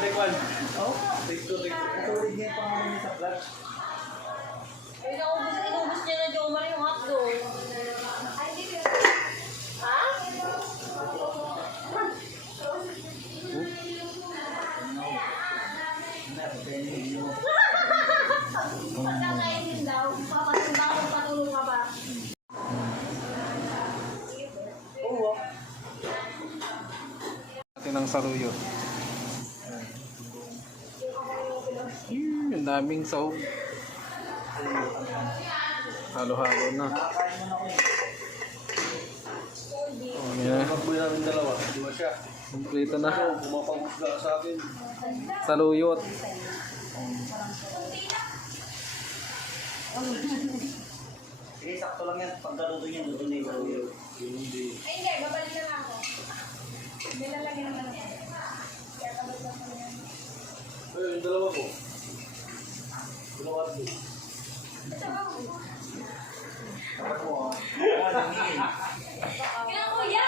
take one. Oh, take two. Tuloy niya yung pangalan niya sa vlog. Ay, inubos niya na Jomar yung hotdog. Ha? Pagkakainin daw, patulong ka ba? Oo. Natin ang saluyo. Ang daming sahog. Halo-halo na. Nakakain mo na ko eh. Oh, yan. Magbuhay namin dalawa. Di ba siya? Kompleto na. Pumapangusga sa akin. Saluyot. Sige, sakto lang yan. Pagkaluto niya, luto na yung Hindi. Ay, hindi. Babalik na lang ako. Hindi lalagyan naman ako. Kaya tabas na ko yan. Ay, yung dalawa ko. Tulungan ko. Dapat mo, oh. Kaya kuya!